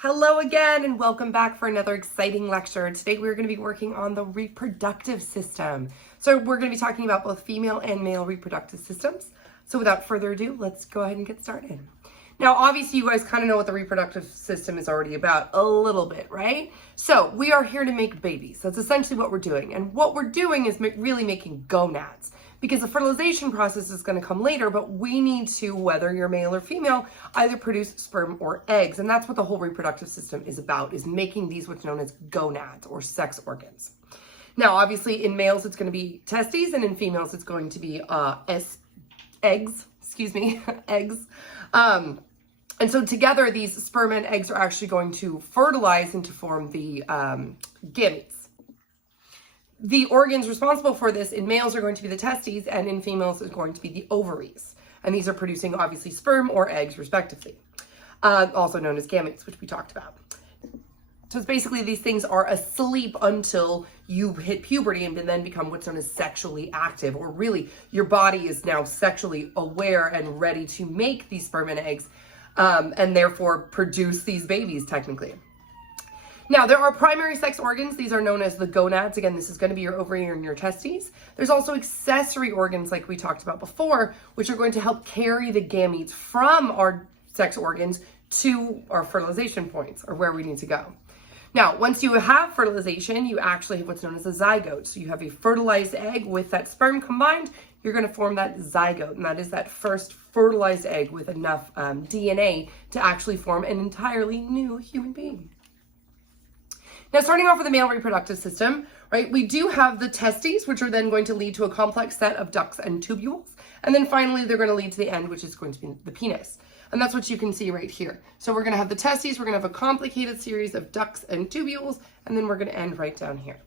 Hello again and welcome back for another exciting lecture. Today we're going to be working on the reproductive system. So we're going to be talking about both female and male reproductive systems. So without further ado, let's go ahead and get started. Now obviously you guys kind of know what the reproductive system is already about a little bit, right? So we are here to make babies. That's essentially what we're doing. And what we're doing is really making gonads. Because the fertilization process is going to come later, but we need to, whether you're male or female, either produce sperm or eggs. And that's what the whole reproductive system is about, is making these what's known as gonads or sex organs. Now, obviously in males, it's going to be testes, and in females, it's going to be eggs. And so together, these sperm and eggs are actually going to fertilize and to form the gametes. The organs responsible for this in males are going to be the testes, and in females is going to be the ovaries. And these are producing obviously sperm or eggs respectively, also known as gametes, which we talked about. So it's basically these things are asleep until you hit puberty and then become what's known as sexually active, or really your body is now sexually aware and ready to make these sperm and eggs and therefore produce these babies technically. Now, there are primary sex organs. These are known as the gonads. Again, this is going to be your ovary and your testes. There's also accessory organs like we talked about before, which are going to help carry the gametes from our sex organs to our fertilization points, or where we need to go. Now, once you have fertilization, you actually have what's known as a zygote. So you have a fertilized egg with that sperm combined. You're going to form that zygote, and that is that first fertilized egg with enough DNA to actually form an entirely new human being. Now, starting off with the male reproductive system, right, we do have the testes, which are then going to lead to a complex set of ducts and tubules. And then finally, they're going to lead to the end, which is going to be the penis. And that's what you can see right here. So we're going to have the testes, we're going to have a complicated series of ducts and tubules, and then we're going to end right down here.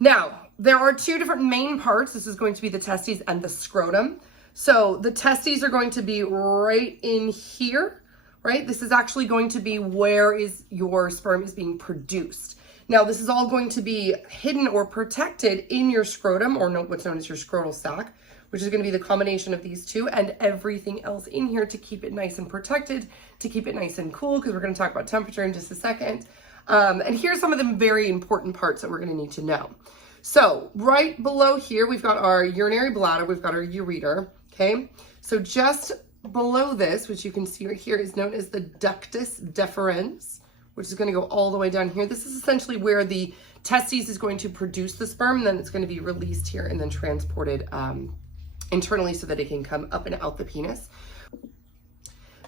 Now, there are two different main parts. This is going to be the testes and the scrotum. So the testes are going to be right in here. Right? This is actually going to be where your sperm is being produced. Now, this is all going to be hidden or protected in your scrotum, or what's known as your scrotal sac, which is going to be the combination of these two and everything else in here to keep it nice and protected, to keep it nice and cool, because we're going to talk about temperature in just a second. And here's some of the very important parts that we're going to need to know. So right below here, we've got our urinary bladder, we've got our ureter, okay? So just below this, which you can see right here, is known as the ductus deferens, which is going to go all the way down here. This is essentially where the testes is going to produce the sperm, and then it's going to be released here and then transported internally so that it can come up and out the penis.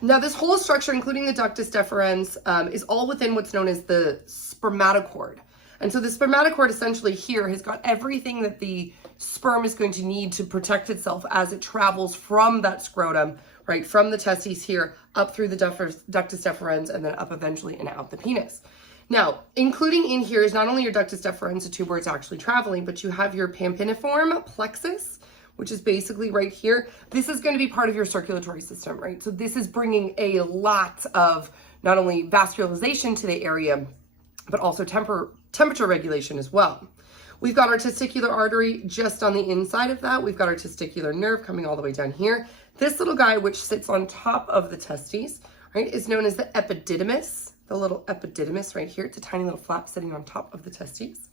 Now, this whole structure, including the ductus deferens, is all within what's known as the spermatochord. And so the spermatochord essentially here has got everything that the sperm is going to need to protect itself as it travels from that scrotum, right, from the testes here, up through the ductus deferens, and then up eventually and out the penis. Now, including in here is not only your ductus deferens, the tube where it's actually traveling, but you have your pampiniform plexus, which is basically right here. This is going to be part of your circulatory system, right? So this is bringing a lot of not only vascularization to the area, but also temperature regulation as well. We've got our testicular artery just on the inside of that. We've got our testicular nerve coming all the way down here. This little guy, which sits on top of the testes, right, is known as the epididymis, the little epididymis right here. It's a tiny little flap sitting on top of the testes.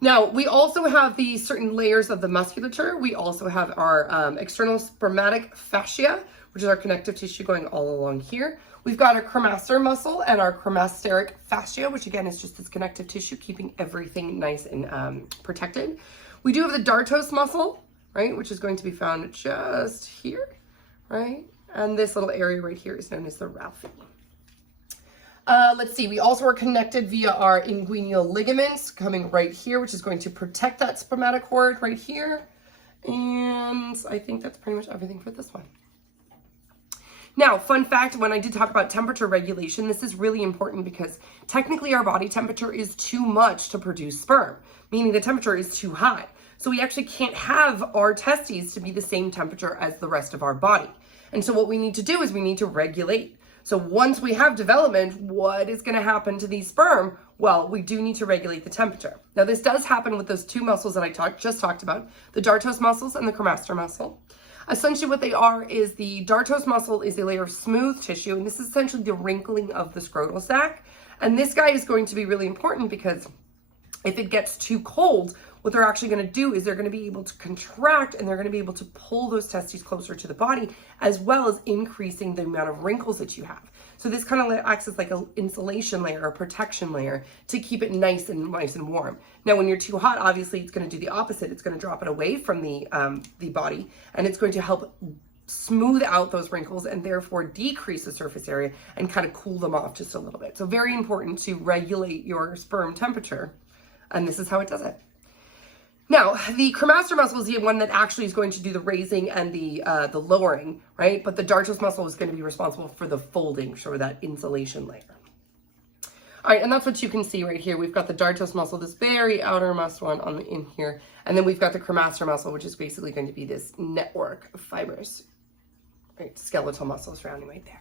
Now, we also have the certain layers of the musculature. We also have our external spermatic fascia, which is our connective tissue going all along here. We've got our cremaster muscle and our cremasteric fascia, which again is just this connective tissue keeping everything nice and protected. We do have the dartos muscle, right, which is going to be found just here, right? And this little area right here is known as the Ralphie. Let's see, we also are connected via our inguinal ligaments coming right here, which is going to protect that spermatochord right here. And I think that's pretty much everything for this one. Now, fun fact, when I did talk about temperature regulation, this is really important because technically our body temperature is too much to produce sperm, meaning the temperature is too high. So we actually can't have our testes to be the same temperature as the rest of our body. And so what we need to do is we need to regulate. So once we have development, what is going to happen to these sperm? Well, we do need to regulate the temperature. Now, this does happen with those two muscles that I just talked about, the dartos muscles and the cremaster muscle. Essentially what they are is the dartos muscle is a layer of smooth tissue, and this is essentially the wrinkling of the scrotal sac. And this guy is going to be really important because if it gets too cold, what they're actually going to do is they're going to be able to contract, and they're going to be able to pull those testes closer to the body, as well as increasing the amount of wrinkles that you have. So this kind of acts as like an insulation layer or protection layer to keep it nice and warm. Now, when you're too hot, obviously it's going to do the opposite. It's going to drop it away from the body, and it's going to help smooth out those wrinkles and therefore decrease the surface area and kind of cool them off just a little bit. So very important to regulate your sperm temperature, and this is how it does it. Now, the cremaster muscle is the one that actually is going to do the raising and the lowering, right? But the dartos muscle is going to be responsible for the folding, so that insulation layer. All right, and that's what you can see right here. We've got the dartos muscle, this very outermost one in here, and then we've got the cremaster muscle, which is basically going to be this network of fibers, right? Skeletal muscle surrounding right there.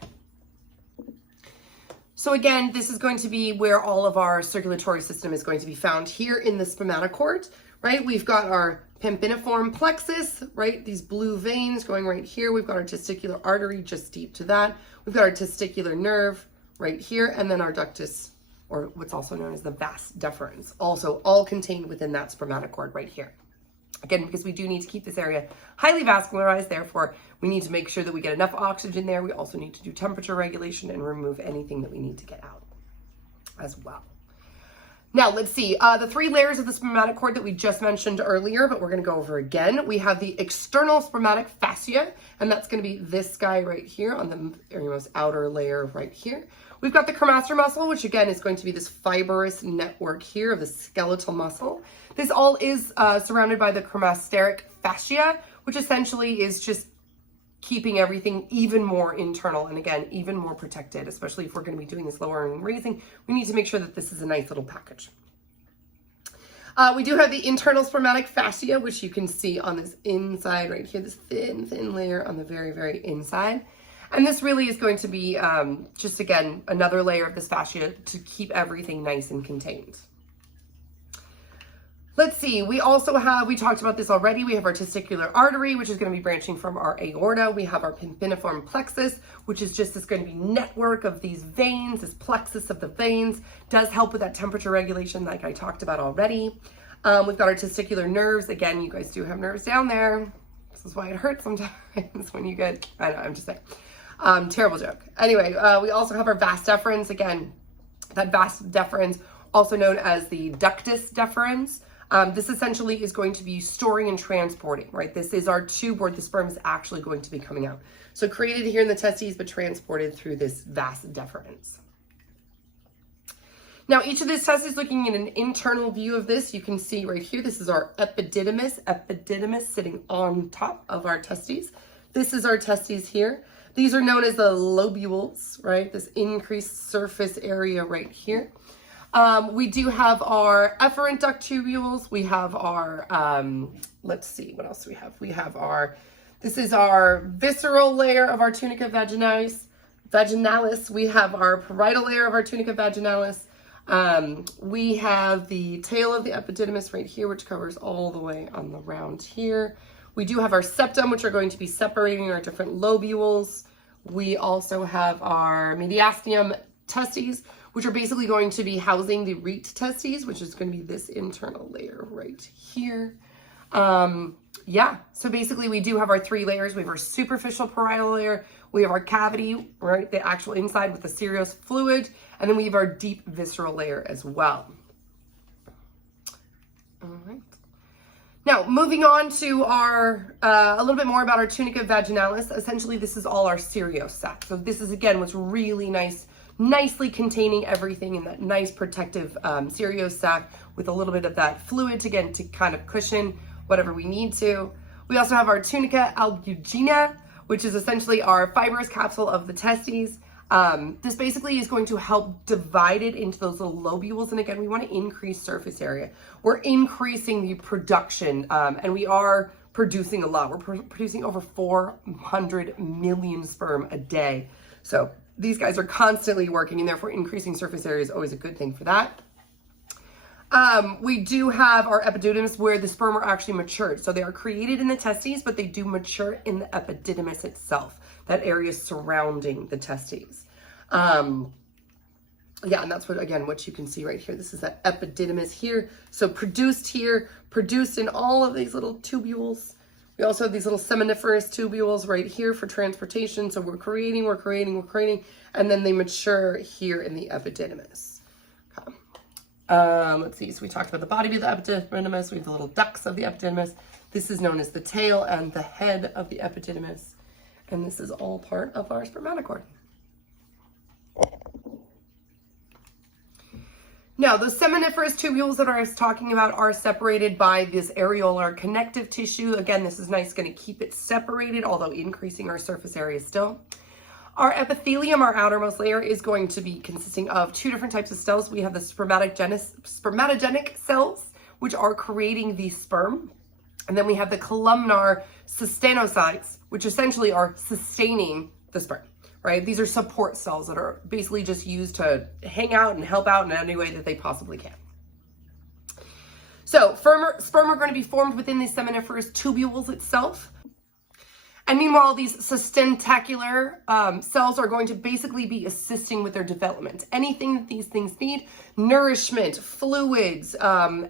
So again, this is going to be where all of our circulatory system is going to be found here in the spermatocord. Right, we've got our pampiniform plexus, right? These blue veins going right here. We've got our testicular artery just deep to that. We've got our testicular nerve right here, and then our ductus, or what's also known as the vas deferens, also all contained within that spermatocord right here. Again, because we do need to keep this area highly vascularized, therefore we need to make sure that we get enough oxygen there. We also need to do temperature regulation and remove anything that we need to get out as well. Now, let's see, the three layers of the spermatocord that we just mentioned earlier, but we're going to go over again. We have the external spermatic fascia, and that's going to be this guy right here on the very most outer layer right here. We've got the cremaster muscle, which again is going to be this fibrous network here of the skeletal muscle. This all is surrounded by the cremasteric fascia, which essentially is just keeping everything even more internal and again, even more protected, especially if we're going to be doing this lowering and raising. We need to make sure that this is a nice little package. We do have the internal spermatic fascia, which you can see on this inside right here, this thin layer on the very, very inside. And this really is going to be just, again, another layer of this fascia to keep everything nice and contained. Let's see, we also have, we talked about this already, we have our testicular artery, which is going to be branching from our aorta. We have our pampiniform plexus, which is just this going to be network of these veins, this plexus of the veins, does help with that temperature regulation like I talked about already. We've got our testicular nerves. Again, you guys do have nerves down there. This is why it hurts sometimes when you get, I know, I'm just saying. Terrible joke. Anyway, we also have our vas deferens. Again, that vas deferens, also known as the ductus deferens. This essentially is going to be storing and transporting, right? This is our tube where the sperm is actually going to be coming out. So created here in the testes, but transported through this vas deferens. Now, each of these testes, looking at an internal view of this, you can see right here, this is our epididymis sitting on top of our testes. This is our testes here. These are known as the lobules, right? This increased surface area right here. We do have our efferent duct tubules. We have our, let's see, what else do we have? We have our, this is our visceral layer of our tunica vaginalis. We have our parietal layer of our tunica vaginalis. We have the tail of the epididymis right here, which covers all the way on the round here. We do have our septum, which are going to be separating our different lobules. We also have our mediastinum testes, which are basically going to be housing the rete testes, which is going to be this internal layer right here. Yeah, so basically we do have our three layers. We have our superficial parietal layer, we have our cavity, right, the actual inside with the serous fluid, and then we have our deep visceral layer as well. All right. Now, moving on to our, a little bit more about our tunica vaginalis. Essentially, this is all our serous sac. So this is, again, what's really nice, nicely containing everything in that nice protective serous sac with a little bit of that fluid, again, to kind of cushion whatever we need to. We also have our tunica albugina, which is essentially our fibrous capsule of the testes. This basically is going to help divide it into those little lobules. And again, we want to increase surface area. We're increasing the production, and we are producing a lot. We're producing over 400 million sperm a day. So these guys are constantly working, and therefore increasing surface area is always a good thing for that. We do have our epididymis where the sperm are actually matured. So they are created in the testes, but they do mature in the epididymis itself, that area surrounding the testes. Yeah, and that's what, again, what you can see right here. This is that epididymis here. So produced here, produced in all of these little tubules. We also have these little seminiferous tubules right here for transportation. So we're creating, and then they mature here in the epididymis. Okay. Let's see, so we talked about the body of the epididymis. We have the little ducts of the epididymis. This is known as the tail and the head of the epididymis. And this is all part of our spermatocord. Now, those seminiferous tubules that I was talking about are separated by this areolar connective tissue. Again, this is nice, going to keep it separated, although increasing our surface area still. Our epithelium, our outermost layer, is going to be consisting of two different types of cells. We have the spermatogenic cells, which are creating the sperm. And then we have the columnar cystanocytes, which essentially are sustaining the sperm. Right? These are support cells that are basically just used to hang out and help out in any way that they possibly can. So sperm are going to be formed within these seminiferous tubules itself. And meanwhile, these sustentacular cells are going to basically be assisting with their development. Anything that these things need, nourishment, fluids,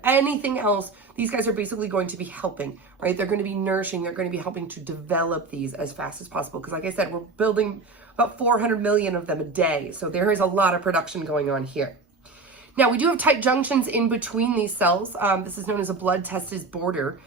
anything else, these guys are basically going to be helping, right? They're going to be nourishing. They're going to be helping to develop these as fast as possible. Because like I said, we're building about 400 million of them a day. So there is a lot of production going on here. Now, we do have tight junctions in between these cells. This is known as a blood-testis barrier,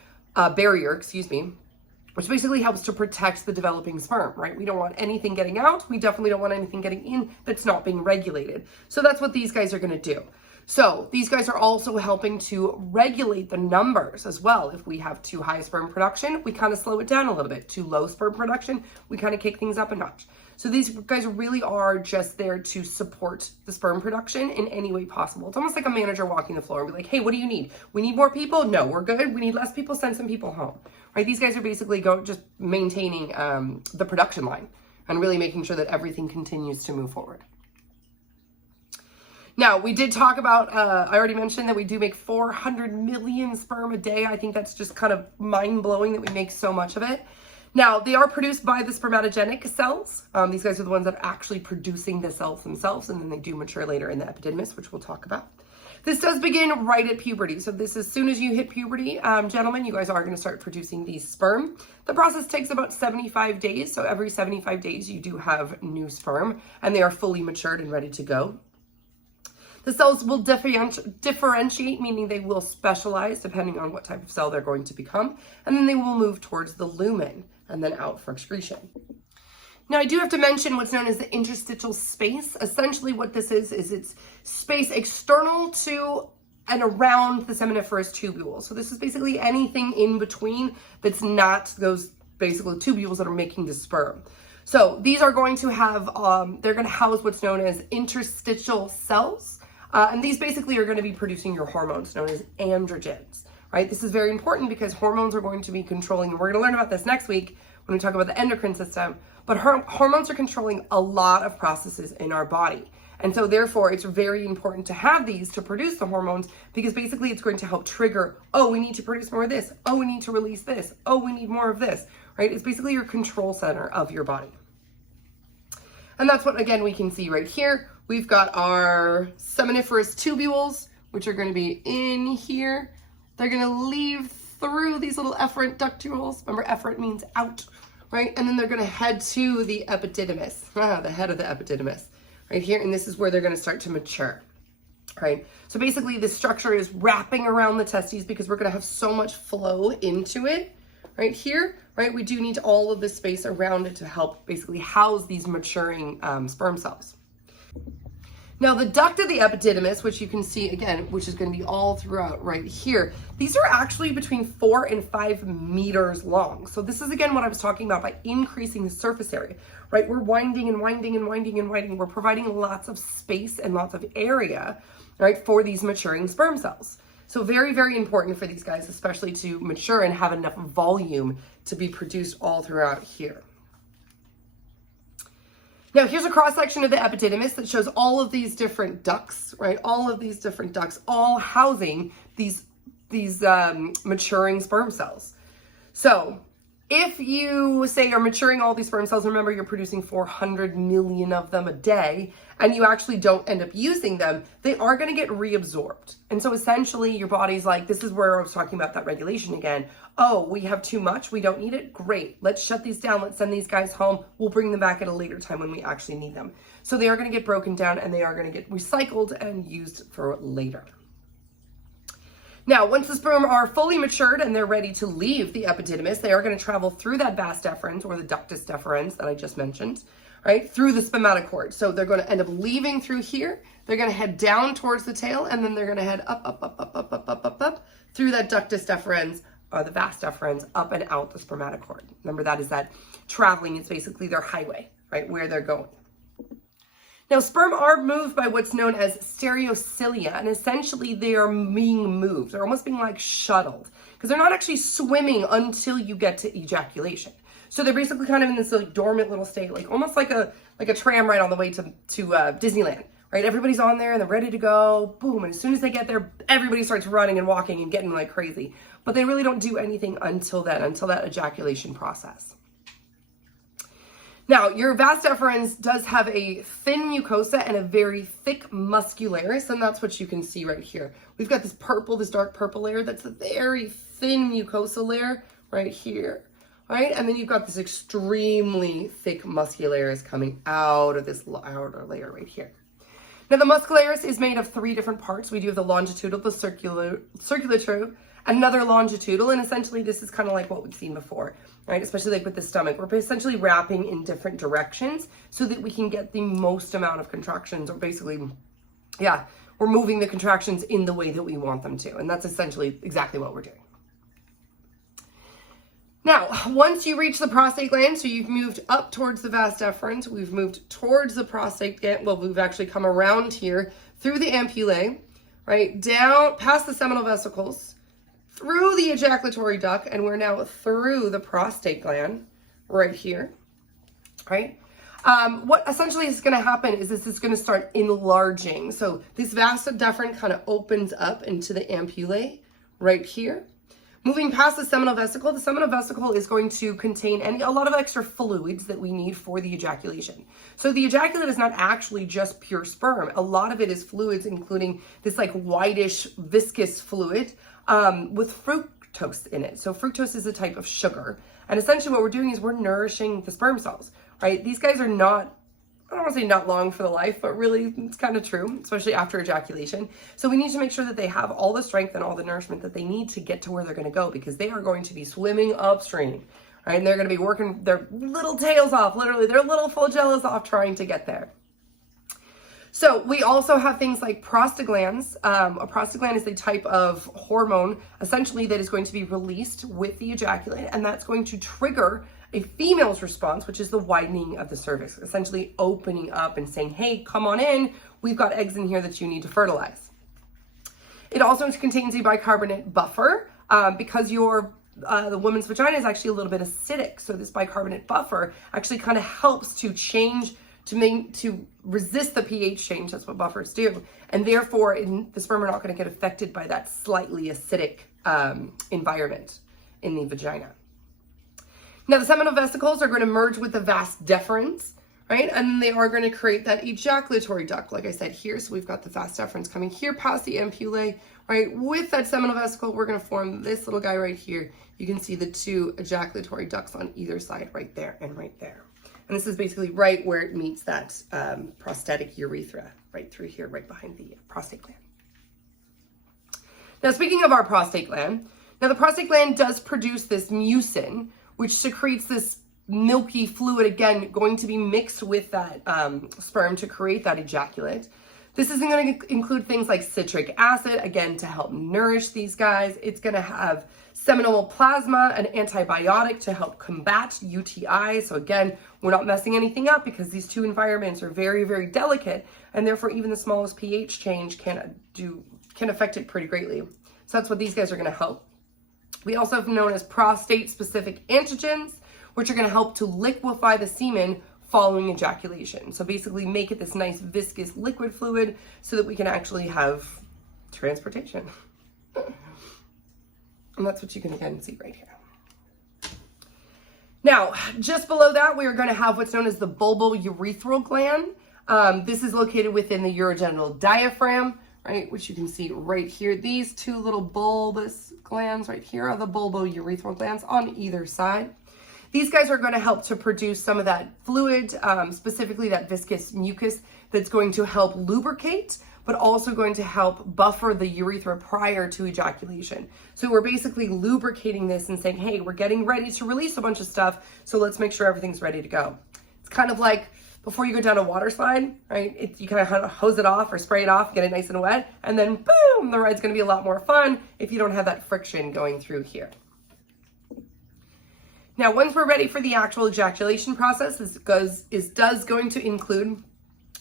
which basically helps to protect the developing sperm, right? We don't want anything getting out. We definitely don't want anything getting in that's not being regulated. So that's what these guys are going to do. So these guys are also helping to regulate the numbers as well. If we have too high sperm production, we kind of slow it down a little bit. Too low sperm production, we kind of kick things up a notch. So these guys really are just there to support the sperm production in any way possible. It's almost like a manager walking the floor and be like, hey, what do you need? We need more people? No, we're good. We need less people, send some people home, right? These guys are basically just maintaining the production line and really making sure that everything continues to move forward. Now, we did talk about, I already mentioned that we do make 400 million sperm a day. I think that's just kind of mind-blowing that we make so much of it. Now, they are produced by the spermatogenic cells. These guys are the ones that are actually producing the cells themselves, and then they do mature later in the epididymis, which we'll talk about. This does begin right at puberty. So this, as soon as you hit puberty, gentlemen, you guys are going to start producing these sperm. The process takes about 75 days. So every 75 days, you do have new sperm, and they are fully matured and ready to go. The cells will differentiate, meaning they will specialize depending on what type of cell they're going to become, and then they will move towards the lumen and then out for excretion. Now, I do have to mention what's known as the interstitial space. Essentially what this is it's space external to and around the seminiferous tubule. So this is basically anything in between that's not those basically tubules that are making the sperm. So these are going to have, they're going to house what's known as interstitial cells. And these basically are going to be producing your hormones known as androgens, right? This is very important because hormones are going to be controlling, and we're going to learn about this next week when we talk about the endocrine system, but hormones are controlling a lot of processes in our body. And so therefore, it's very important to have these to produce the hormones because basically it's going to help trigger, oh, we need to produce more of this. Oh, we need to release this. Oh, we need more of this, right? It's basically your control center of your body. And that's what, again, we can see right here. We've got our seminiferous tubules, which are going to be in here. They're going to leave through these little efferent ductules. Remember, efferent means out, right? And then they're going to head to the epididymis, the head of the epididymis, right here. And this is where they're going to start to mature, right? So basically, the structure is wrapping around the testes because we're going to have so much flow into it. Right here, right, we do need all of this space around it to help basically house these maturing sperm cells. Now, the duct of the epididymis, which you can see again, which is going to be all throughout right here, these are actually between 4 and 5 meters long. So this is again what I was talking about by increasing the surface area, right? We're winding and winding and winding and winding. We're providing lots of space and lots of area, right, for these maturing sperm cells. So very, very important for these guys, especially to mature and have enough volume to be produced all throughout here. Now, here's a cross-section of the epididymis that shows all of these different ducts, right? All of these different ducts, all housing these maturing sperm cells. So if you say you're maturing all these sperm cells, remember you're producing 400 million of them a day, and you actually don't end up using them, they are going to get reabsorbed. And so essentially your body's like, this is where I was talking about that regulation again. Oh, we have too much, we don't need it, great. Let's shut these down, let's send these guys home. We'll bring them back at a later time when we actually need them. So they are going to get broken down and they are going to get recycled and used for later. Now, once the sperm are fully matured and they're ready to leave the epididymis, they are going to travel through that vas deferens or the ductus deferens that I just mentioned, right, through the spermatocord. So they're going to end up leaving through here. They're going to head down towards the tail, and then they're going to head up through that ductus deferens or the vas deferens, up and out the spermatocord. Remember, that is that traveling is basically their highway, right, where they're going. Now, sperm are moved by what's known as stereocilia, and essentially they are being moved. They're almost being like shuttled because they're not actually swimming until you get to ejaculation. So they're basically kind of in this like dormant little state, like almost like a tram ride on the way to Disneyland, right? Everybody's on there and they're ready to go, boom, and as soon as they get there, everybody starts running and walking and getting like crazy. But they really don't do anything until then, until that ejaculation process. Now, your vas deferens does have a thin mucosa and a very thick muscularis, and that's what you can see right here. We've got this purple, this dark purple layer, that's a very thin mucosa layer right here, right? And then you've got this extremely thick muscularis coming out of this outer layer right here. Now, the muscularis is made of 3 different parts. We do have the longitudinal, the circulative, another longitudinal, and essentially this is kind of like what we've seen before, right? Especially like with the stomach. We're essentially wrapping in different directions so that we can get the most amount of contractions, or basically, yeah, we're moving the contractions in the way that we want them to. And that's essentially exactly what we're doing. Now, once you reach the prostate gland, so you've moved up towards the vas deferens, we've moved towards the prostate gland, well, we've actually come around here through the ampullae, right, down past the seminal vesicles, through the ejaculatory duct, and we're now through the prostate gland right here, right? What essentially is going to happen is this is going to start enlarging. So this vas deferens kind of opens up into the ampullae right here. Moving past the seminal vesicle is going to contain a lot of extra fluids that we need for the ejaculation. So the ejaculate is not actually just pure sperm. A lot of it is fluids, including this like whitish viscous fluid with fructose in it. So fructose is a type of sugar. And essentially what we're doing is we're nourishing the sperm cells, right? These guys are not, I don't want to say not long for the life, but really it's kind of true, especially after ejaculation. So we need to make sure that they have all the strength and all the nourishment that they need to get to where they're going to go, because they are going to be swimming upstream, right? And they're going to be working their little tails off, literally their little flagellas off trying to get there. So we also have things like prostaglands. A prostagland is the type of hormone essentially that is going to be released with the ejaculate, and that's going to trigger a female's response, which is the widening of the cervix, essentially opening up and saying, hey, come on in, we've got eggs in here that you need to fertilize. It also contains a bicarbonate buffer because the woman's vagina is actually a little bit acidic. So this bicarbonate buffer actually kind of helps to change, to resist the pH change. That's what buffers do. And therefore, the sperm are not going to get affected by that slightly acidic environment in the vagina. Now, the seminal vesicles are going to merge with the vas deferens, right? And they are going to create that ejaculatory duct, like I said here. So we've got the vas deferens coming here past the ampullae, right? With that seminal vesicle, we're going to form this little guy right here. You can see the 2 ejaculatory ducts on either side, right there and right there. And this is basically right where it meets that prostatic urethra, right through here, right behind the prostate gland. Now, speaking of our prostate gland, now the prostate gland does produce this mucin, which secretes this milky fluid, again, going to be mixed with that sperm to create that ejaculate. This is going to include things like citric acid, again, to help nourish these guys. It's going to have seminal plasma, an antibiotic to help combat UTI. So again, we're not messing anything up because these 2 environments are very, very delicate, and therefore even the smallest pH change can affect it pretty greatly. So that's what these guys are going to help. We also have known as prostate-specific antigens, which are going to help to liquefy the semen following ejaculation. So basically make it this nice viscous liquid fluid so that we can actually have transportation. And that's what you can again see right here. Now, just below that, we are going to have what's known as the bulbourethral gland. This is located within the urogenital diaphragm, right, which you can see right here. These two little bulbous glands right here are the bulbourethral glands on either side. These guys are going to help to produce some of that fluid, specifically that viscous mucus that's going to help lubricate, but also going to help buffer the urethra prior to ejaculation. So we're basically lubricating this and saying, hey, we're getting ready to release a bunch of stuff, so let's make sure everything's ready to go. It's kind of like before you go down a water slide, right? You kind of hose it off or spray it off, get it nice and wet, and then boom, the ride's gonna be a lot more fun if you don't have that friction going through here. Now, once we're ready for the actual ejaculation process, this does going to include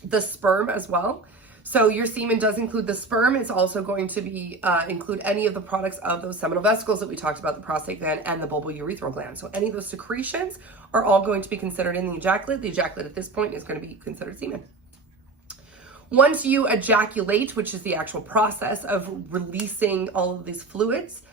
the sperm as well. So your semen does include the sperm. It's also going to be include any of the products of those seminal vesicles that we talked about, the prostate gland and the bulbourethral gland. So any of those secretions are all going to be considered in the ejaculate. The ejaculate at this point is going to be considered semen. Once you ejaculate, which is the actual process of releasing all of these fluids,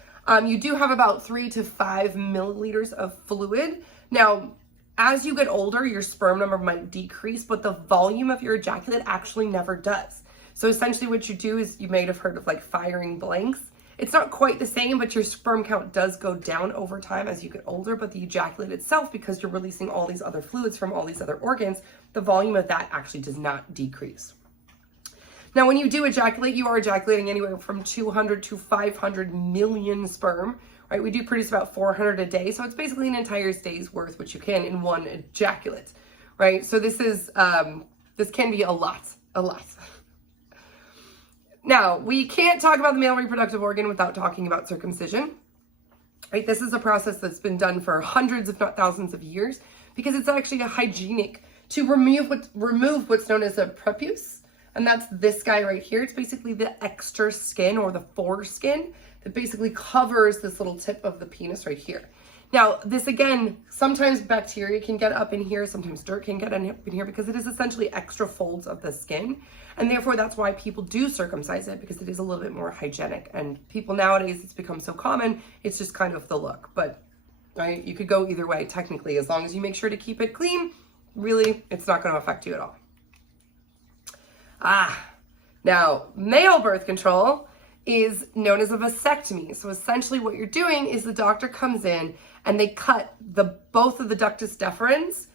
you do have about 3 to 5 milliliters of fluid. Now, as you get older, your sperm number might decrease, but the volume of your ejaculate actually never does. So essentially what you do is, you may have heard of like firing blanks. It's not quite the same, but your sperm count does go down over time as you get older, but the ejaculate itself, because you're releasing all these other fluids from all these other organs, the volume of that actually does not decrease. Now, when you do ejaculate, you are ejaculating anywhere from 200 to 500 million sperm, right? We do produce about 400 a day. So it's basically an entire day's worth, which you can in one ejaculate, right? So this is, this can be a lot. Now, we can't talk about the male reproductive organ without talking about circumcision, right? This is a process that's been done for hundreds, if not thousands of years, because it's actually a hygienic to remove what's known as a prepuce. And that's this guy right here. It's basically the extra skin or the foreskin that basically covers this little tip of the penis right here. Now, this again, sometimes bacteria can get up in here, sometimes dirt can get in here because it is essentially extra folds of the skin. And therefore, that's why people do circumcise it, because it is a little bit more hygienic. And people nowadays, it's become so common, it's just kind of the look. But, right, you could go either way technically. As long as you make sure to keep it clean, really, it's not going to affect you at all. Now, male birth control is known as a vasectomy. So essentially what you're doing is the doctor comes in and they cut both of the ductus deferens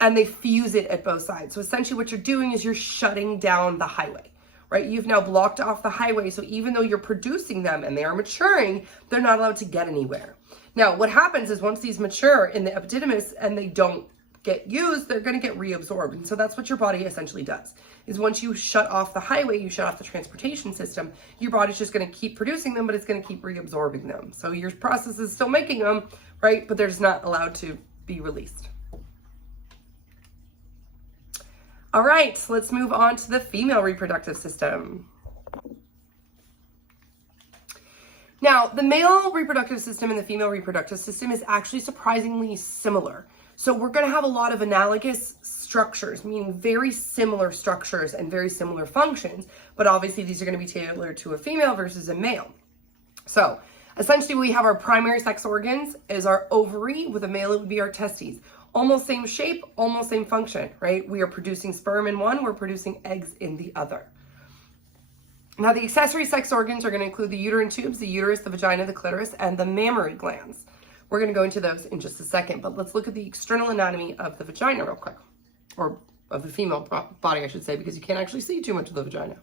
and they fuse it at both sides. So essentially what you're doing is you're shutting down the highway, right? You've now blocked off the highway. So even though you're producing them and they are maturing, they're not allowed to get anywhere. Now, what happens is once these mature in the epididymis and they don't get used, they're going to get reabsorbed. And so that's what your body essentially does, is once you shut off the highway, you shut off the transportation system, your body's just going to keep producing them, but it's going to keep reabsorbing them. So your process is still making them, right? But they're just not allowed to be released. All right, let's move on to the female reproductive system. Now, the male reproductive system and the female reproductive system is actually surprisingly similar. So we're going to have a lot of analogous structures, meaning very similar structures and very similar functions, but obviously these are going to be tailored to a female versus a male. So essentially we have our primary sex organs is our ovary. With a male, it would be our testes. Almost same shape, almost same function, right? We are producing sperm in one, we're producing eggs in the other. Now the accessory sex organs are going to include the uterine tubes, the uterus, the vagina, the clitoris, and the mammary glands. We're going to go into those in just a second, but let's look at the external anatomy of the vagina real quick, or of the female body, I should say, because you can't actually see too much of the vagina.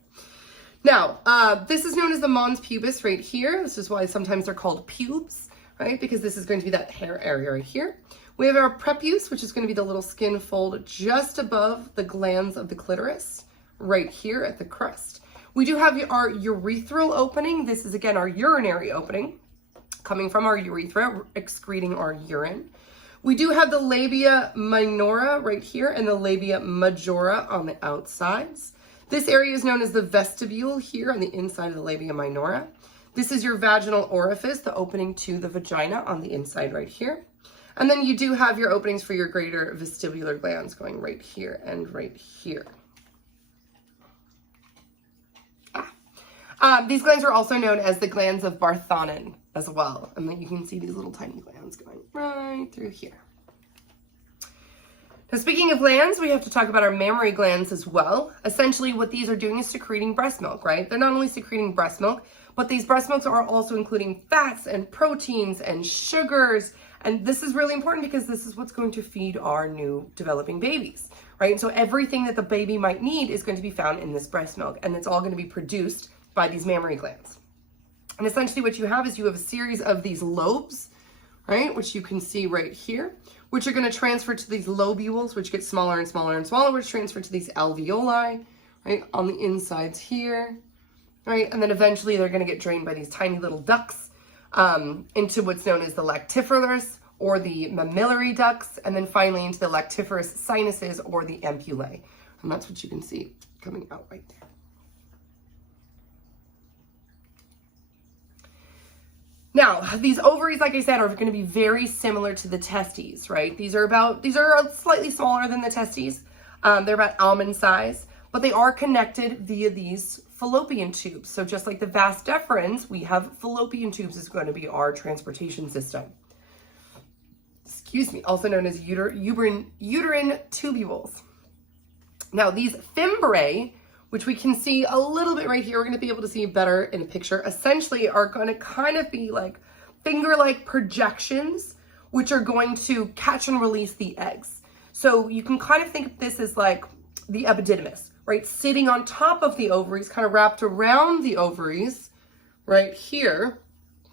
Now, this is known as the mons pubis right here. This is why sometimes they're called pubes, right? Because this is going to be that hair area right here. We have our prepuce, which is going to be the little skin fold just above the glands of the clitoris, right here at the crest. We do have our urethral opening. This is, again, our urinary opening, coming from our urethra, excreting our urine. We do have the labia minora right here and the labia majora on the outsides. This area is known as the vestibule here on the inside of the labia minora. This is your vaginal orifice, the opening to the vagina on the inside right here. And then you do have your openings for your greater vestibular glands going right here and right here. These glands are also known as the glands of Barthonin as well. And then you can see these little tiny glands going right through here. Now, speaking of glands, we have to talk about our mammary glands as well. Essentially, what these are doing is secreting breast milk, right? They're not only secreting breast milk, but these breast milks are also including fats and proteins and sugars. And this is really important because this is what's going to feed our new developing babies, right? And so everything that the baby might need is going to be found in this breast milk, and it's all going to be produced by these mammary glands. And essentially what you have is you have a series of these lobes, right, which you can see right here, which are going to transfer to these lobules, which get smaller and smaller and smaller, which transfer to these alveoli, right, on the insides here, right, and then eventually they're going to get drained by these tiny little ducts into what's known as the lactiferous or the mammillary ducts, and then finally into the lactiferous sinuses or the ampullae. And that's what you can see coming out right there. Now, these ovaries, like I said, are going to be very similar to the testes, right? These are slightly smaller than the testes. They're about almond size, but they are connected via these fallopian tubes. So just like the vas deferens, we have fallopian tubes is going to be our transportation system. Excuse me, also known as uterine tubules. Now, these fimbriae, which we can see a little bit right here, we're going to be able to see better in a picture, essentially are going to kind of be like finger-like projections, which are going to catch and release the eggs. So you can kind of think of this as like the epididymis, right? Sitting on top of the ovaries, kind of wrapped around the ovaries, right here,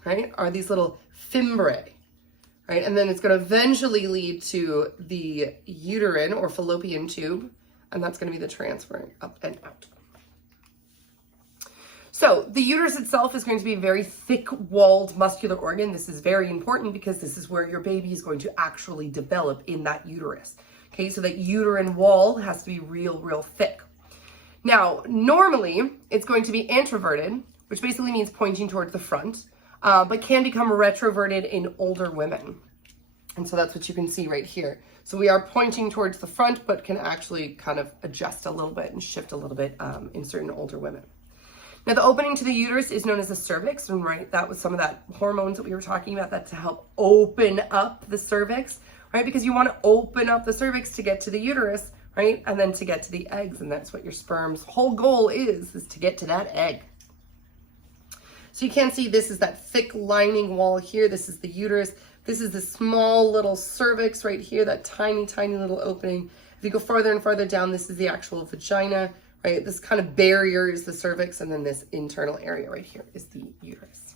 right, are these little fimbriae, right? And then it's going to eventually lead to the uterine or fallopian tube, and that's going to be the transferring up and out. So the uterus itself is going to be a very thick-walled muscular organ. This is very important because this is where your baby is going to actually develop in that uterus. Okay, so that uterine wall has to be real thick. Now, normally it's going to be anteroverted, which basically means pointing towards the front, but can become retroverted in older women. And so that's what you can see right here. So we are pointing towards the front, but can actually kind of adjust a little bit and shift a little bit in certain older women. Now, the opening to the uterus is known as the cervix, and right, that was some of that hormones that we were talking about, that to help open up the cervix, right? Because you want to open up the cervix to get to the uterus, right? And then to get to the eggs, and that's what your sperm's whole goal is to get to that egg. So you can see this is that thick lining wall here. This is the uterus. This is the small little cervix right here, that tiny little opening. If you go farther and farther down, this is the actual vagina, right? This kind of barrier is the cervix, and then this internal area right here is the uterus.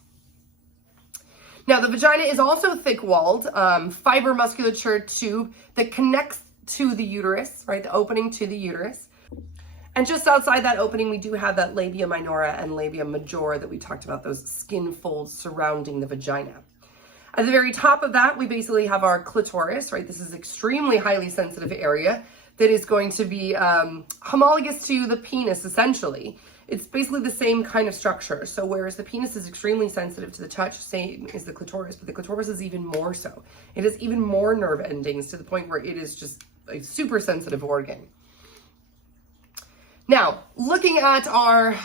Now, the vagina is also thick-walled, fiber musculature tube that connects to the uterus, right? The opening to the uterus. And just outside that opening, we do have that labia minora and labia majora that we talked about, those skin folds surrounding the vagina. At the very top of that, we basically have our clitoris, right? This is extremely highly sensitive area that is going to be homologous to the penis, essentially. It's basically the same kind of structure. So whereas the penis is extremely sensitive to the touch, same as the clitoris, but the clitoris is even more so. It has even more nerve endings to the point where it is just a super sensitive organ. Now, looking at our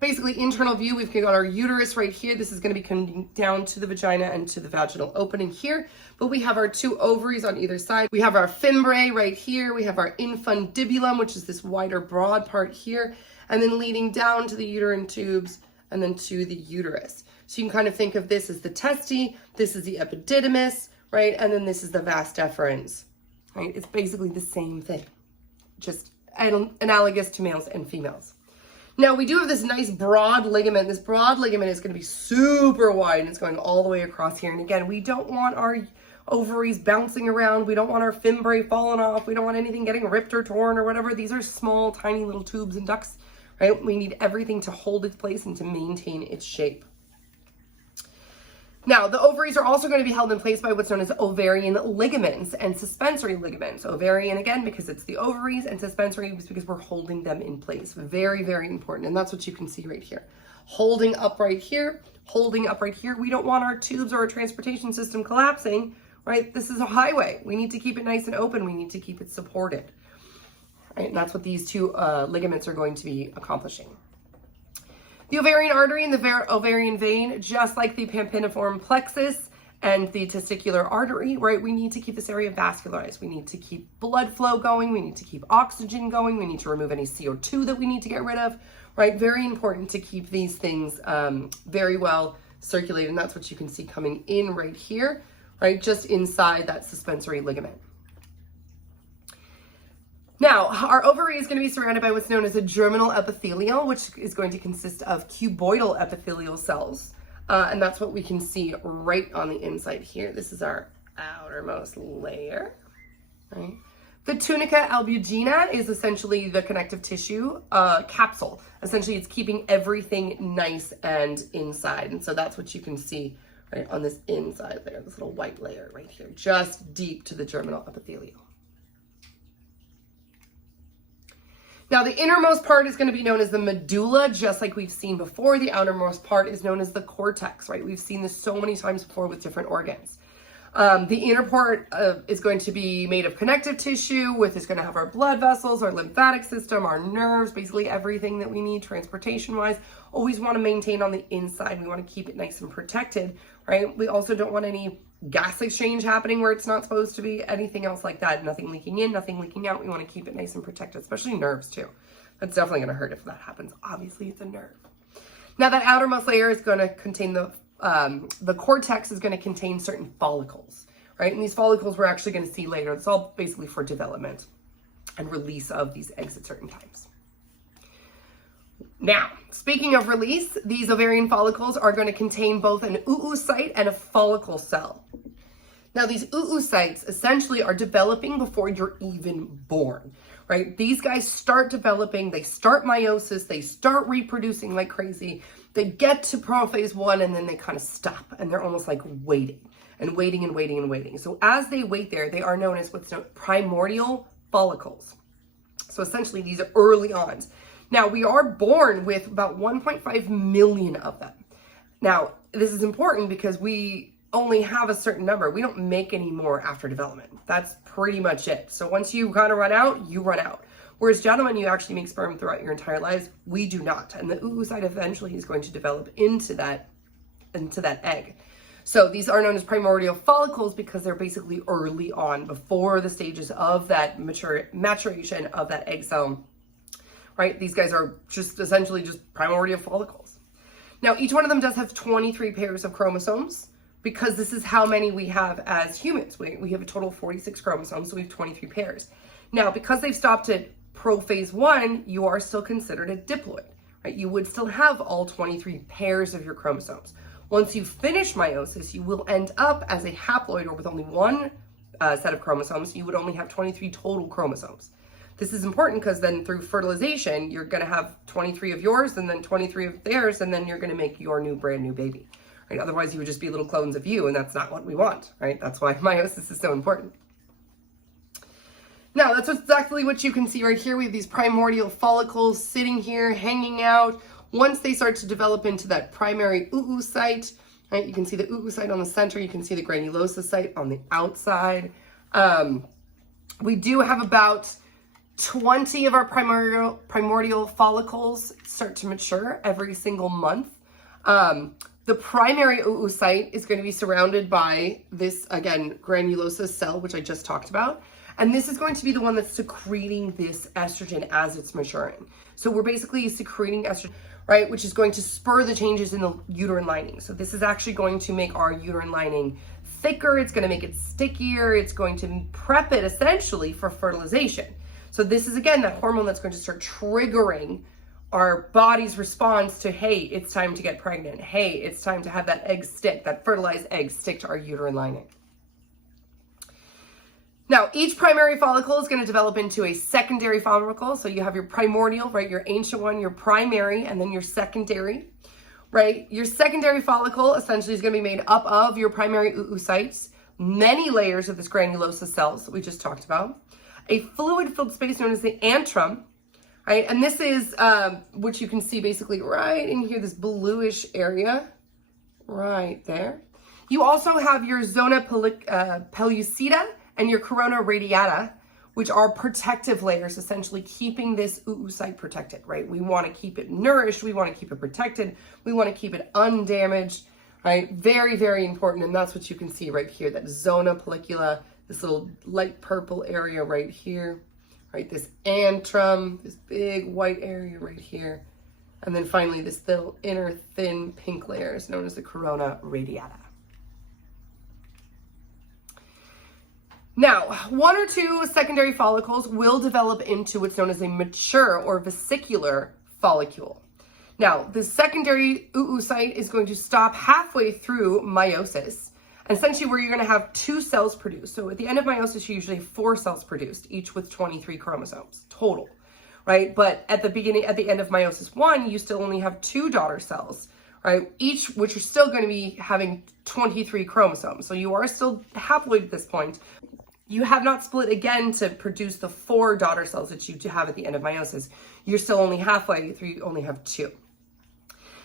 basically internal view, we've got our uterus right here. This is going to be coming down to the vagina and to the vaginal opening here. But we have our two ovaries on either side. We have our fimbriae right here. We have our infundibulum, which is this wider, broad part here, and then leading down to the uterine tubes and then to the uterus. So you can kind of think of this as the testes. This is the epididymis, right? And then this is the vas deferens, right? It's basically the same thing, just analogous to males and females. Now, we do have this nice broad ligament. This broad ligament is going to be super wide, and it's going all the way across here. And again, we don't want our ovaries bouncing around. We don't want our fimbriae falling off. We don't want anything getting ripped or torn or whatever. These are small, tiny little tubes and ducts, right? We need everything to hold its place and to maintain its shape. Now, the ovaries are also going to be held in place by what's known as ovarian ligaments and suspensory ligaments. Ovarian, again, because it's the ovaries, and suspensory because we're holding them in place. Very important. And that's what you can see right here. Holding up right here, holding up right here. We don't want our tubes or our transportation system collapsing, right? This is a highway. We need to keep it nice and open. We need to keep it supported, right? And that's what these two ligaments are going to be accomplishing. The ovarian artery and the ovarian vein, just like the pampiniform plexus and the testicular artery, right? We need to keep this area vascularized. We need to keep blood flow going. We need to keep oxygen going. We need to remove any CO2 that we need to get rid of, right? Very important to keep these things very well circulated. And that's what you can see coming in right here, right? Just inside that suspensory ligament. Now, our ovary is going to be surrounded by what's known as a germinal epithelial, which is going to consist of cuboidal epithelial cells. And that's what we can see right on the inside here. This is our outermost layer, right? The tunica albuginea is essentially the connective tissue capsule. Essentially, it's keeping everything nice and inside. And so that's what you can see right on this inside layer, this little white layer right here, just deep to the germinal epithelial. Now, the innermost part is going to be known as the medulla, just like we've seen before. The outermost part is known as the cortex, right? We've seen this so many times before with different organs. The inner part is going to be made of connective tissue, which is going to have our blood vessels, our lymphatic system, our nerves, basically everything that we need transportation-wise. Always want to maintain on the inside. We want to keep it nice and protected, right? We also don't want any gas exchange happening where it's not supposed to be, anything else like that. Nothing leaking in, nothing leaking out. We want to keep it nice and protected, especially nerves too. That's definitely going to hurt if that happens. Obviously, it's a nerve. Now, that outermost layer is going to contain the cortex is going to contain certain follicles, right? And these follicles we're actually going to see later. It's all basically for development and release of these eggs at certain times. Now, speaking of release, these ovarian follicles are going to contain both an oocyte and a follicle cell. Now, these oocytes essentially are developing before you're even born, right? These guys start developing, they start meiosis, they start reproducing like crazy. They get to prophase 1 and then they kind of stop and they're almost like waiting and waiting and waiting and waiting. So as they wait there, they are known as what's known primordial follicles. So essentially these are early on. Now, we are born with about 1.5 million of them. Now, this is important because we only have a certain number. We don't make any more after development. That's pretty much it. So once you kind of run out, you run out. Whereas gentlemen, you actually make sperm throughout your entire lives. We do not. And the oocyte eventually is going to develop into that egg. So these are known as primordial follicles because they're basically early on before the stages of that maturation of that egg cell. Right? These guys are just essentially just primordial follicles. Now, each one of them does have 23 pairs of chromosomes because this is how many we have as humans. We have a total of 46 chromosomes, so we have 23 pairs. Now, because they've stopped at prophase 1, you are still considered a diploid, right? You would still have all 23 pairs of your chromosomes. Once you finish meiosis, you will end up as a haploid or with only one set of chromosomes. You would only have 23 total chromosomes. This is important because then through fertilization, you're going to have 23 of yours and then 23 of theirs, and then you're going to make your new brand new baby, right? Otherwise, you would just be little clones of you, and that's not what we want, right? That's why meiosis is so important. Now, that's exactly what you can see right here. We have these primordial follicles sitting here, hanging out. Once they start to develop into that primary oocyte, right? You can see the oocyte on the center. You can see the granulosa site on the outside. We do have about 20 of our primordial follicles start to mature every single month. The primary oocyte is going to be surrounded by this, again, granulosa cell, which I just talked about. And this is going to be the one that's secreting this estrogen as it's maturing. So we're basically secreting estrogen, right, which is going to spur the changes in the uterine lining. So this is actually going to make our uterine lining thicker. It's going to make it stickier. It's going to prep it essentially for fertilization. So this is, again, that hormone that's going to start triggering our body's response to, hey, it's time to get pregnant. Hey, it's time to have that egg stick, that fertilized egg stick to our uterine lining. Now, each primary follicle is going to develop into a secondary follicle. So you have your primordial, right, your ancient one, your primary, and then your secondary, right? Your secondary follicle essentially is going to be made up of your primary oocytes, many layers of this granulosa cells that we just talked about, a fluid-filled space known as the antrum, right? And this is which you can see basically right in here, this bluish area right there. You also have your zona pellucida and your corona radiata, which are protective layers, essentially keeping this oocyte protected, right? We want to keep it nourished. We want to keep it protected. We want to keep it undamaged, right? Very, very important. And that's what you can see right here, that zona pellicula, this little light purple area right here, right? This antrum, this big white area right here. And then finally, this little inner thin pink layer is known as the corona radiata. Now, one or two secondary follicles will develop into what's known as a mature or vesicular follicule. Now, the secondary oocyte is going to stop halfway through meiosis, essentially where you're going to have 2 cells produced. So at the end of meiosis, you usually have 4 cells produced, each with 23 chromosomes total, right? But at the end of meiosis 1, you still only have 2 daughter cells, right? Each, which are still going to be having 23 chromosomes. So you are still haploid at this point. You have not split again to produce the 4 daughter cells that you have at the end of meiosis. You're still only halfway through, you only have 2.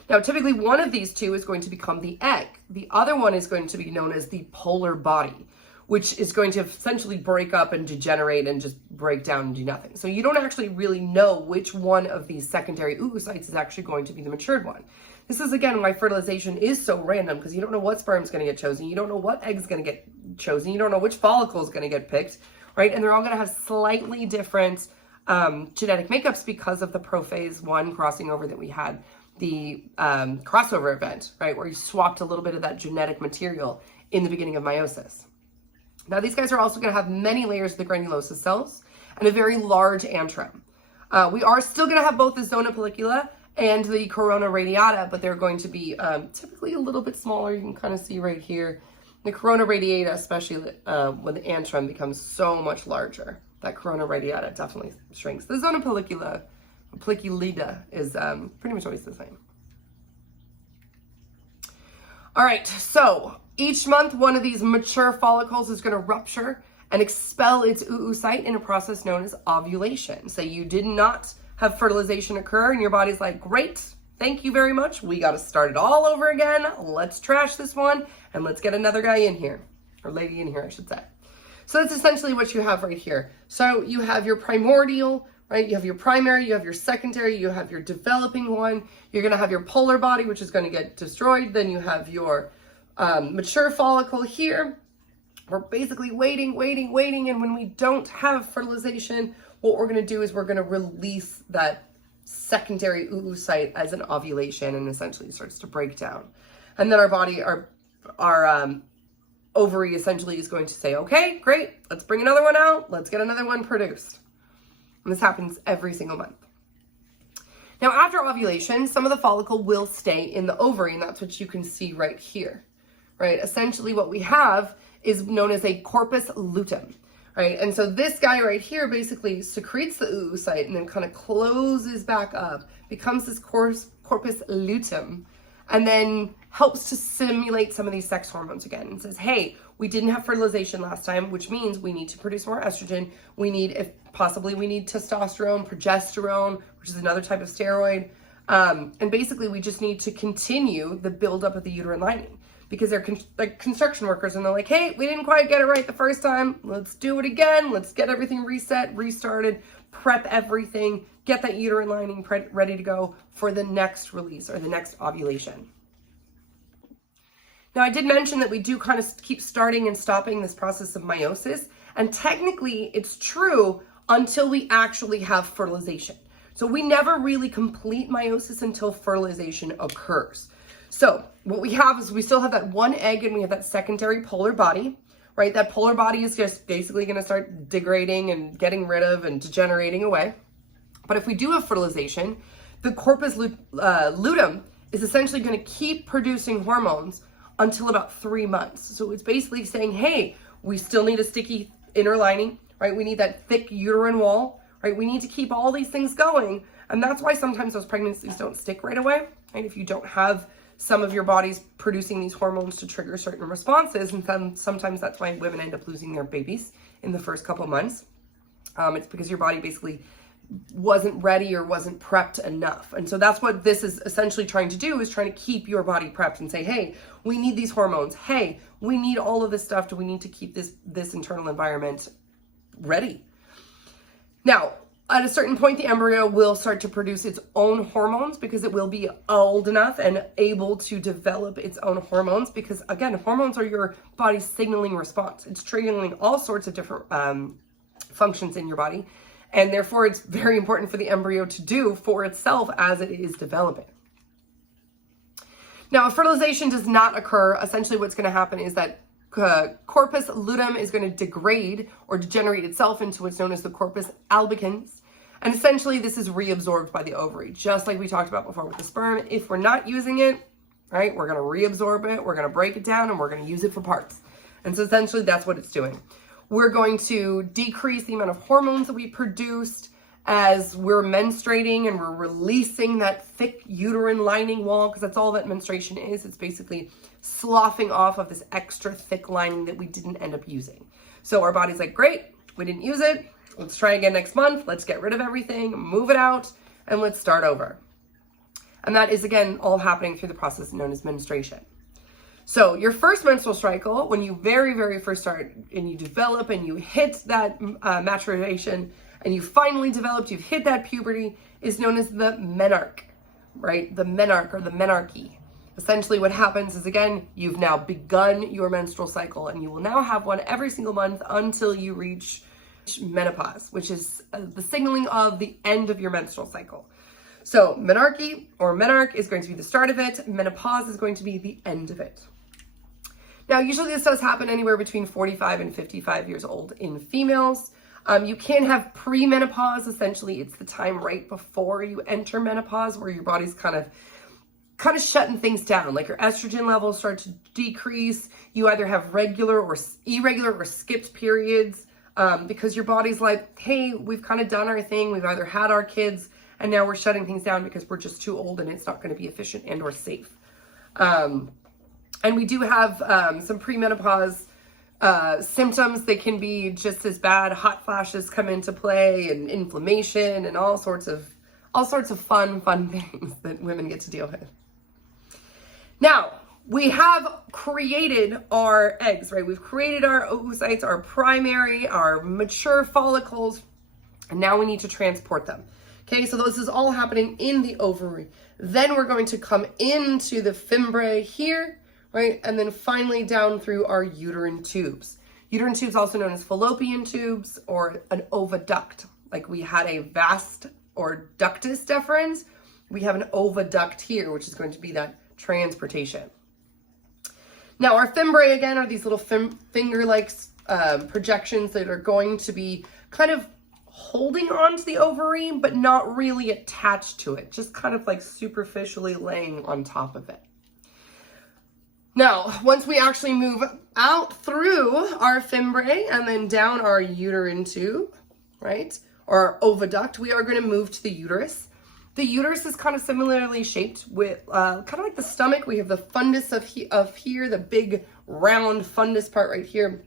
Now, typically one of these 2 is going to become the egg. The other one is going to be known as the polar body, which is going to essentially break up and degenerate and just break down and do nothing. So you don't actually really know which one of these secondary oocytes is actually going to be the matured one. This is, again, why fertilization is so random, because you don't know what sperm is going to get chosen. You don't know what egg is going to get chosen. You don't know which follicle is going to get picked, right? And they're all going to have slightly different genetic makeups because of the prophase 1 crossing over that we had, the crossover event, right? Where you swapped a little bit of that genetic material in the beginning of meiosis. Now, these guys are also going to have many layers of the granulosa cells and a very large antrum. We are still going to have both the zona pellicula and the corona radiata, but they're going to be typically a little bit smaller. You can kind of see right here, the corona radiata, especially when the antrum becomes so much larger, that corona radiata definitely shrinks. The zona pelliculida is pretty much always the same. All right, so each month, one of these mature follicles is going to rupture and expel its oocyte in a process known as ovulation. So you did not have fertilization occur and your body's like, great, thank you very much. We got to start it all over again. Let's trash this one and let's get another guy in here, or lady in here, I should say. So that's essentially what you have right here. So you have your primordial, right? You have your primary, you have your secondary, you have your developing one. You're going to have your polar body, which is going to get destroyed. Then you have your mature follicle here. We're basically waiting. And when we don't have fertilization, what we're going to do is we're going to release that secondary oocyte as an ovulation, and essentially it starts to break down. And then our body, our ovary essentially is going to say, okay, great, let's bring another one out. Let's get another one produced. And this happens every single month. Now, after ovulation, some of the follicle will stay in the ovary, and that's what you can see right here, right? Essentially what we have is known as a corpus luteum. Right, and so this guy right here basically secretes the oocyte and then kind of closes back up, becomes this corpus luteum, and then helps to simulate some of these sex hormones again. And says, hey, we didn't have fertilization last time, which means we need to produce more estrogen. We need, if possibly, we need testosterone, progesterone, which is another type of steroid. And basically, we just need to continue the buildup of the uterine lining, because they're like construction workers and they're like, hey, we didn't quite get it right the first time. Let's do it again. Let's get everything reset, restarted, prep everything, get that uterine lining ready to go for the next release or the next ovulation. Now, I did mention that we do kind of keep starting and stopping this process of meiosis. And technically it's true until we actually have fertilization. So we never really complete meiosis until fertilization occurs. So what we have is we still have that one egg and we have that secondary polar body, right? That polar body is just basically going to start degrading and getting rid of and degenerating away. But if we do have fertilization, the corpus luteum is essentially going to keep producing hormones until about 3 months. So it's basically saying, hey, we still need a sticky inner lining, right? We need that thick uterine wall, right? We need to keep all these things going. And that's why sometimes those pregnancies don't stick right away, right? If you don't have some of your body's producing these hormones to trigger certain responses, and then sometimes that's why women end up losing their babies in the first couple months. It's because your body basically wasn't ready or wasn't prepped enough. And so that's what this is essentially trying to do, is trying to keep your body prepped and say, hey, we need these hormones. Hey, we need all of this stuff. Do we need to keep this internal environment ready? Now, at a certain point, the embryo will start to produce its own hormones because it will be old enough and able to develop its own hormones, because again, hormones are your body's signaling response. It's triggering all sorts of different functions in your body, and therefore it's very important for the embryo to do for itself as it is developing. Now, if fertilization does not occur, essentially what's going to happen is that corpus luteum is going to degrade or degenerate itself into what's known as the corpus albicans. And essentially this is reabsorbed by the ovary, just like we talked about before with the sperm. If we're not using it, right, we're going to reabsorb it, we're going to break it down, and we're going to use it for parts. And so essentially that's what it's doing. We're going to decrease the amount of hormones that we produced as we're menstruating, and we're releasing that thick uterine lining wall, because that's all that menstruation is. It's basically sloughing off of this extra thick lining that we didn't end up using. So our body's like, great, we didn't use it. Let's try again next month. Let's get rid of everything, move it out, and let's start over. And that is, again, all happening through the process known as menstruation. So your first menstrual cycle, when you very, very first start and you develop and you hit that maturation and you finally developed, you've hit that puberty, is known as the menarche, right? The menarche or the menarche. Essentially what happens is, again, you've now begun your menstrual cycle, and you will now have one every single month until you reach menopause, which is the signaling of the end of your menstrual cycle. So menarche or menarche is going to be the start of it. Menopause is going to be the end of it. Now, usually this does happen anywhere between 45 and 55 years old in females. You can have premenopause. Essentially, it's the time right before you enter menopause where your body's kind of shutting things down. Like your estrogen levels start to decrease. You either have regular or irregular or skipped periods. Because your body's like, hey, we've kind of done our thing. We've either had our kids and now we're shutting things down because we're just too old and it's not going to be efficient and or safe. And we do have some premenopause symptoms. They can be just as bad. Hot flashes come into play, and inflammation, and all sorts of fun things that women get to deal with. Now, we have created our eggs, right? We've created our oocytes, our primary, our mature follicles, and now we need to transport them. Okay, so this is all happening in the ovary. Then we're going to come into the fimbriae here, right? And then finally down through our uterine tubes. Uterine tubes, also known as fallopian tubes or an oviduct. Like we had a vas or ductus deferens, we have an oviduct here, which is going to be that transportation. Now, our fimbriae, again, are these little finger-like projections that are going to be kind of holding on to the ovary, but not really attached to it, just kind of like superficially laying on top of it. Now, once we actually move out through our fimbriae and then down our uterine tube, right, or our oviduct, we are going to move to the uterus. The uterus is kind of similarly shaped with kind of like the stomach. We have the fundus of here, the big round fundus part right here.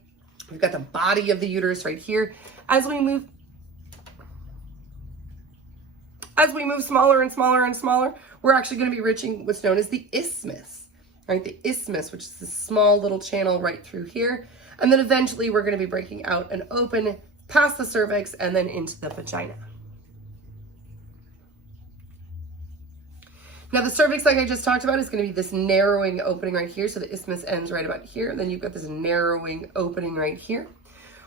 We've got the body of the uterus right here. As we move smaller and smaller and smaller, we're actually going to be reaching what's known as the isthmus, right? The isthmus, which is this small little channel right through here. And then eventually we're going to be breaking out and open past the cervix and then into the vagina. Now the cervix, like I just talked about, is going to be this narrowing opening right here. So the isthmus ends right about here. And then you've got this narrowing opening right here.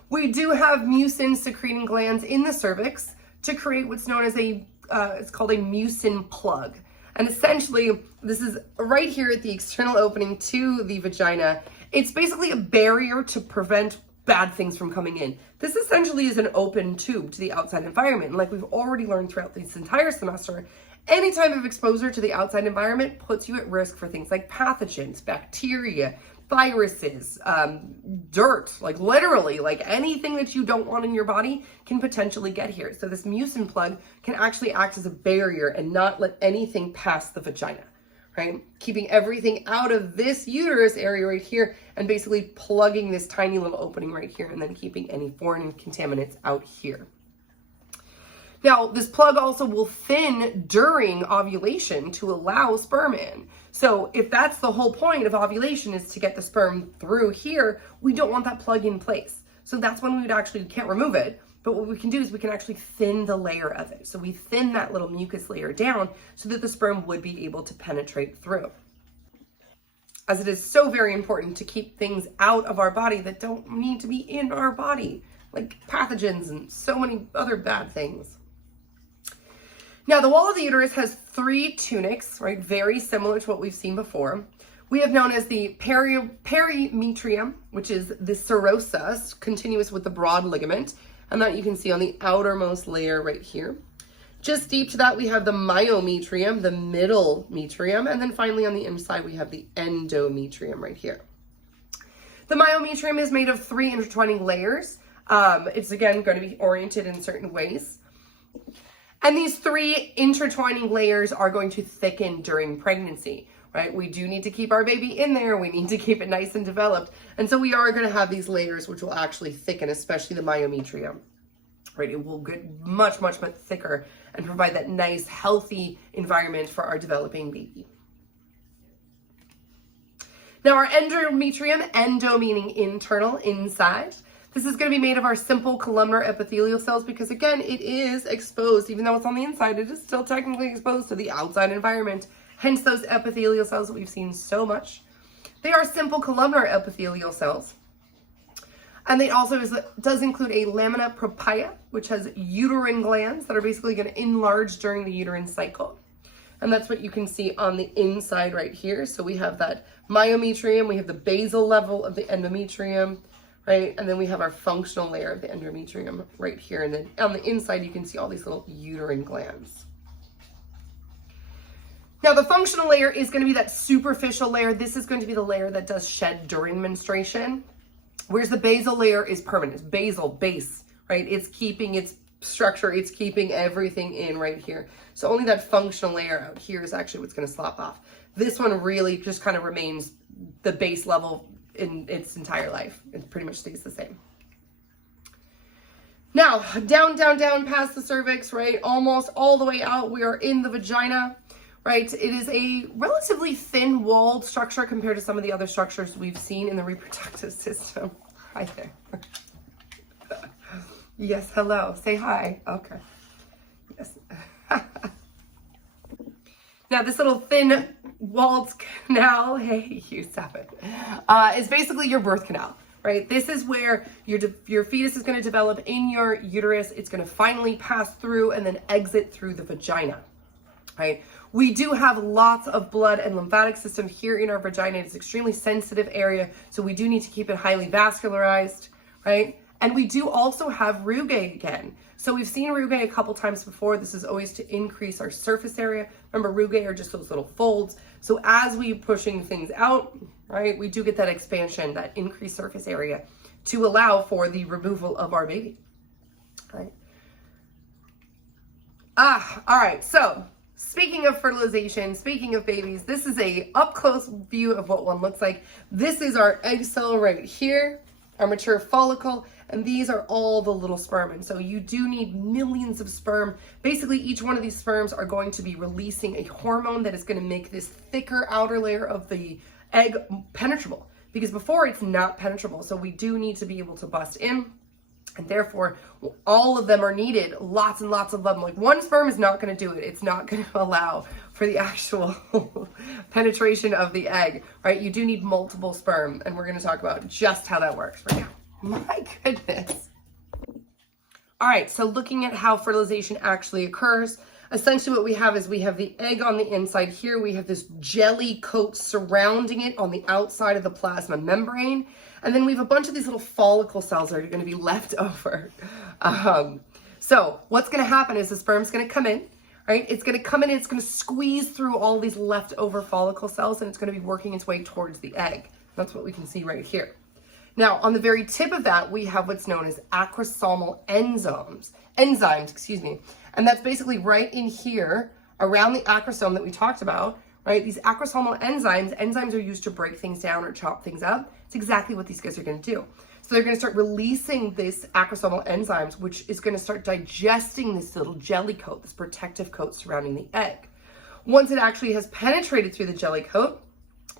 We do have mucin secreting glands in the cervix to create what's known as it's called a mucin plug. And essentially, this is right here at the external opening to the vagina. It's basically a barrier to prevent bad things from coming in. This essentially is an open tube to the outside environment. And like we've already learned throughout this entire semester, any type of exposure to the outside environment puts you at risk for things like pathogens, bacteria, viruses, dirt, like literally, like anything that you don't want in your body can potentially get here. So this mucin plug can actually act as a barrier and not let anything pass the vagina, right? Keeping everything out of this uterus area right here and basically plugging this tiny little opening right here and then keeping any foreign contaminants out here. Now, this plug also will thin during ovulation to allow sperm in. So if that's the whole point of ovulation, is to get the sperm through here, we don't want that plug in place. So that's when we can't remove it. But what we can do is we can actually thin the layer of it. So we thin that little mucus layer down so that the sperm would be able to penetrate through. As it is so very important to keep things out of our body that don't need to be in our body, like pathogens and so many other bad things. Now, the wall of the uterus has 3 tunics, right? Very similar to what we've seen before. We have known as the perimetrium, which is the serosa, continuous with the broad ligament, and that you can see on the outermost layer right here. Just deep to that, we have the myometrium, the middle metrium, and then finally on the inside, we have the endometrium right here. The myometrium is made of 3 intertwining layers. It's again going to be oriented in certain ways. And these 3 intertwining layers are going to thicken during pregnancy, right? We do need to keep our baby in there. We need to keep it nice and developed. And so we are going to have these layers which will actually thicken, especially the myometrium, right? It will get much, much, much thicker and provide that nice, healthy environment for our developing baby. Now our endometrium, endo meaning internal, inside. This is going to be made of our simple columnar epithelial cells because, again, it is exposed. Even though it's on the inside, it is still technically exposed to the outside environment. Hence those epithelial cells that we've seen so much. They are simple columnar epithelial cells. And they also does include a lamina propria, which has uterine glands that are basically going to enlarge during the uterine cycle. And that's what you can see on the inside right here. So we have that myometrium, we have the basal level of the endometrium, right? And then we have our functional layer of the endometrium right here. And then on the inside, you can see all these little uterine glands. Now, the functional layer is going to be that superficial layer. This is going to be the layer that does shed during menstruation, whereas the basal layer is permanent. It's basal, base, right? It's keeping its structure. It's keeping everything in right here. So only that functional layer out here is actually what's going to slop off. This one really just kind of remains the base level in its entire life. It pretty much stays the same. Now, down, down, down past the cervix, right? Almost all the way out, we are in the vagina, right? It is a relatively thin-walled structure compared to some of the other structures we've seen in the reproductive system. Hi there. Yes, hello. Say hi. Okay. Yes. Now, this little thin-walled canal, hey, you stop it, is basically your birth canal, right? This is where your fetus is going to develop in your uterus. It's going to finally pass through and then exit through the vagina, right? We do have lots of blood and lymphatic system here in our vagina. It's an extremely sensitive area, so we do need to keep it highly vascularized, right? And we do also have rugae again. So we've seen rugae a couple times before. This is always to increase our surface area. Remember, rugae are just those little folds. So as we pushing things out, right, we do get that expansion, that increased surface area to allow for the removal of our baby, right? All right, so speaking of fertilization, speaking of babies, this is a up-close view of what one looks like. This is our egg cell right here, our mature follicle, and these are all the little sperm. And so you do need millions of sperm. Basically, each one of these sperms are going to be releasing a hormone that is going to make this thicker outer layer of the egg penetrable, because before it's not penetrable. So we do need to be able to bust in, and therefore all of them are needed, lots and lots of them. Like one sperm is not going to do it. It's not going to allow for the actual penetration of the egg, right? You do need multiple sperm, and we're going to talk about just how that works right now. My goodness. All right, so looking at how fertilization actually occurs, essentially what we have is we have the egg on the inside here. We have this jelly coat surrounding it on the outside of the plasma membrane. And then we have a bunch of these little follicle cells that are going to be left over. So what's going to happen is the sperm's going to come in, right? It's going to come in and it's going to squeeze through all these leftover follicle cells, and it's going to be working its way towards the egg. That's what we can see right here. Now, on the very tip of that, we have what's known as acrosomal enzymes, and that's basically right in here around the acrosome that we talked about, right? These acrosomal enzymes are used to break things down or chop things up. It's exactly what these guys are going to do. So they're going to start releasing this acrosomal enzymes, which is going to start digesting this little jelly coat, this protective coat surrounding the egg. Once it actually has penetrated through the jelly coat,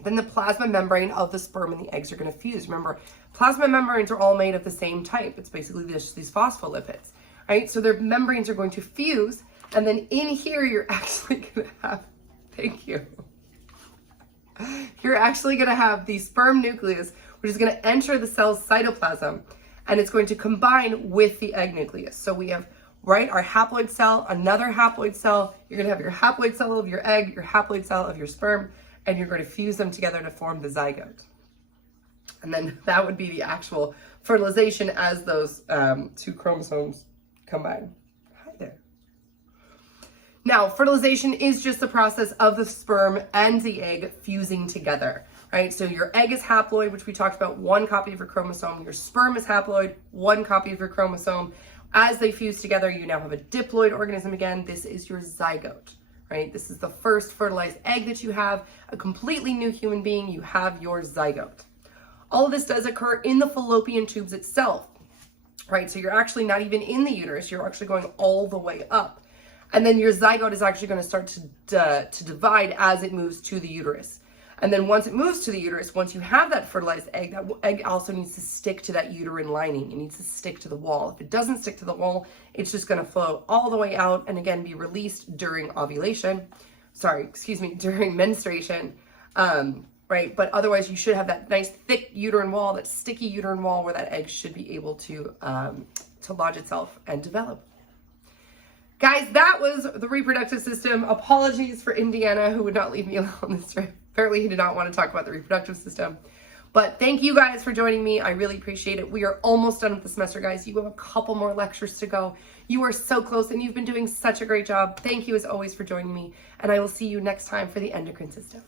then the plasma membrane of the sperm and the eggs are going to fuse. Remember, plasma membranes are all made of the same type. It's basically just these phospholipids, right? So their membranes are going to fuse, and then in here, you're actually going to have, thank you. You're actually going to have the sperm nucleus, which is going to enter the cell's cytoplasm, and it's going to combine with the egg nucleus. So we have, right, our haploid cell, another haploid cell. You're going to have your haploid cell of your egg, your haploid cell of your sperm, and you're going to fuse them together to form the zygote. And then that would be the actual fertilization as those two chromosomes combine. Hi there. Now, fertilization is just the process of the sperm and the egg fusing together, right? So your egg is haploid, which we talked about, one copy of your chromosome. Your sperm is haploid, one copy of your chromosome. As they fuse together, you now have a diploid organism again. This is your zygote. Right? This is the first fertilized egg that you have, a completely new human being. You have your zygote. All of this does occur in the fallopian tubes itself, right? So you're actually not even in the uterus. You're actually going all the way up. And then your zygote is actually going to start to divide as it moves to the uterus. And then once it moves to the uterus, once you have that fertilized egg, that egg also needs to stick to that uterine lining. It needs to stick to the wall. If it doesn't stick to the wall, it's just going to flow all the way out and again be released during ovulation. During menstruation. Right? But otherwise, you should have that nice thick uterine wall, that sticky uterine wall where that egg should be able to lodge itself and develop. Guys, that was the reproductive system. Apologies for Indiana, who would not leave me alone this trip. Apparently, he did not want to talk about the reproductive system. But thank you guys for joining me. I really appreciate it. We are almost done with the semester, guys. You have a couple more lectures to go. You are so close, and you've been doing such a great job. Thank you, as always, for joining me. And I will see you next time for the endocrine system.